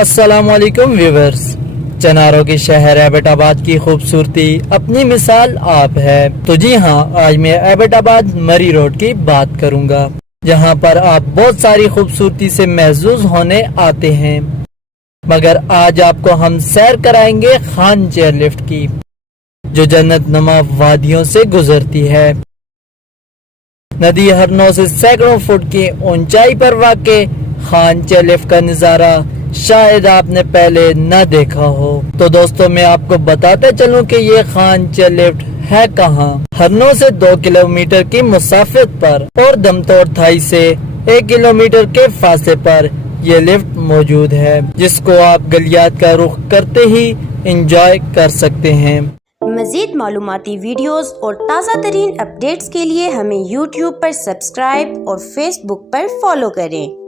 अस्सलामुअलैकुम व्यूवर्स। चनारों के शहर एबटाबाद की खूबसूरती अपनी मिसाल आप है। तो जी हाँ, आज मैं एबटाबाद मरी रोड की बात करूंगा, जहां पर आप बहुत सारी खूबसूरती से महजूज होने आते हैं। मगर आज आपको हम सैर कराएंगे खान चेयर लिफ्ट की, जो जन्नत नुमा वादियों से गुजरती है। नदी हरनों से सैकड़ों फुट की ऊंचाई पर वाक़े खान चेयर लिफ्ट का नज़ारा शायद आपने पहले न देखा हो। तो दोस्तों, मैं आपको बताते चलूं कि ये खान चेयर लिफ्ट है कहाँ। हरनों से 2 किलोमीटर की मुसाफत पर और दमतोड़ थाई से 1 किलोमीटर के फासले पर ये लिफ्ट मौजूद है, जिसको आप गलियात का रुख करते ही एंजॉय कर सकते हैं। मज़ीद मालूमाती वीडियोस और ताज़ा तरीन अपडेट्स के लिए हमें YouTube पर सब्सक्राइब और Facebook पर फॉलो करें।